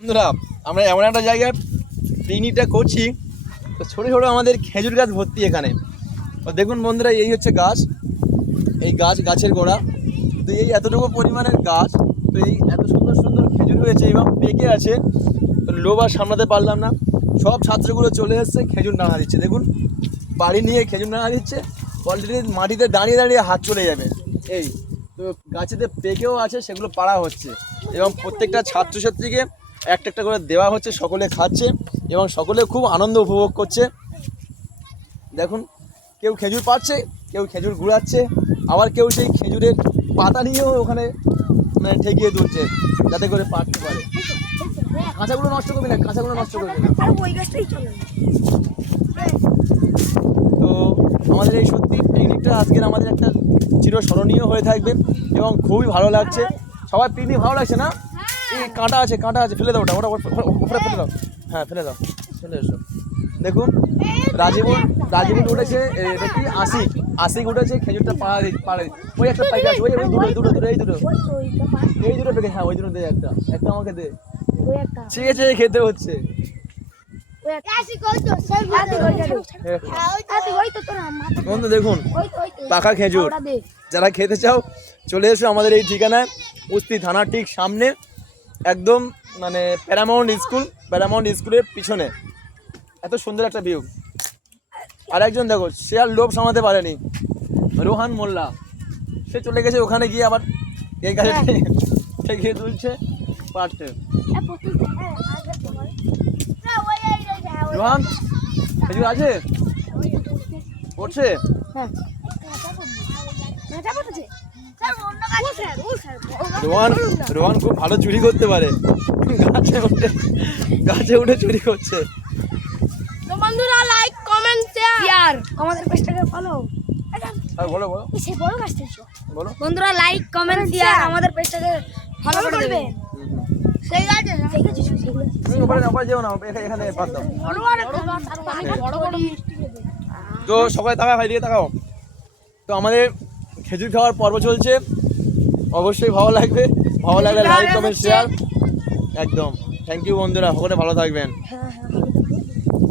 বন্ধুরা আমরা এমন একটা জায়গায় পিকনিকটা করছি, তো ছোটো ছোটো আমাদের খেজুর গাছ ভর্তি এখানে। তো দেখুন বন্ধুরা, এই হচ্ছে গাছ, এই গাছের গোড়া। তো এই এতটুকু পরিমাণের গাছ, তো এই এত সুন্দর সুন্দর খেজুর হয়েছে এবং পেকে আছে। তো লোভ আর সামলাতে পারলাম না, সব ছাত্রগুলো চলে এসছে, খেজুর নাড়া দিচ্ছে। দেখুন বাড়ি নিয়ে খেজুর নাড়া দিচ্ছে, অলরেডি মাটিতে দাঁড়িয়ে দাঁড়িয়ে হাত চলে যাবে। এই তো গাছেতে পেকেও আছে, সেগুলো পাড়া হচ্ছে এবং প্রত্যেকটা ছাত্রছাত্রীকে একটা একটা করে দেওয়া হচ্ছে, সকলে খাচ্ছে এবং সকলে খুব আনন্দ উপভোগ করছে। দেখুন কেউ খেজুর পাচ্ছে, কেউ খেজুর গুড়াচ্ছে, আবার কেউ সেই খেজুরের পাতা নিয়েও ওখানে মানে ঠেকিয়ে তুলছে যাতে করে পাকতে পারে। কাঁচাগুলো নষ্ট করবি না, কাঁচাগুলো নষ্ট করবি না। তো আমাদের এই সত্যি পিকনিকটা আজকের আমাদের একটা চিরস্মরণীয় হয়ে থাকবে এবং খুবই ভালো লাগছে। সবাই পিকনিক ভালো লাগছে না? এই কাঁটা আছে, ফেলে দাও, ওটা উপরে ফেলে দাও। হ্যাঁ ফেলে দাও, চলে এসো। দেখুন রাজীবন উঠেছে, এটা কি আশিক উঠেছে, খেজুরটা পাড়ে ওই একটা পাইকে আছে, ওই দুটো এই দুটো পেকে। হ্যাঁ ওই দুটো দে, একটা আমাকে দে। ঠিক আছে, খেতে হচ্ছে। বন্ধু দেখুন পাকা খেজুর, যারা খেতে চাও চলে এসো আমাদের এই ঠিকানায়, উস্তি থানার ঠিক সামনে, একদম মানে প্যারামাউন্ট স্কুলের পিছনে। এত সুন্দর একটা ভিউ। আর একজন দেখো, সে আর লোভ সামলাতে পারেনি, রোহান মোল্লা, সে চলে গেছে ওখানে গিয়ে আবার এই গাছে ঠেকিয়ে তুলছে পারতে। রোহান খেজুর আছে, পড়ছে। রোহান খুব ভালো চুরি করতে পারে, গাছে উঠে চুরি করছে। তো বন্ধুরা লাইক কমেন্ট শেয়ার আমাদের পেজটাকে ফলো। বলো বন্ধুরা লাইক কমেন্ট শেয়ার আমাদের পেজটাকে ফলো করে দেবেন। সেই গাছে যেও না, এখানে বাদ দাও। তো সবাই তাকাও, ভাই দিকে তাকাও। তো আমাদের খেজুর খাওয়ার পর্ব চলছে, অবশ্যই ভালো লাগলে লাইক কমেন্ট শেয়ার একদম। থ্যাংক ইউ বন্ধুরা, সকলে ভালো থাকবেন।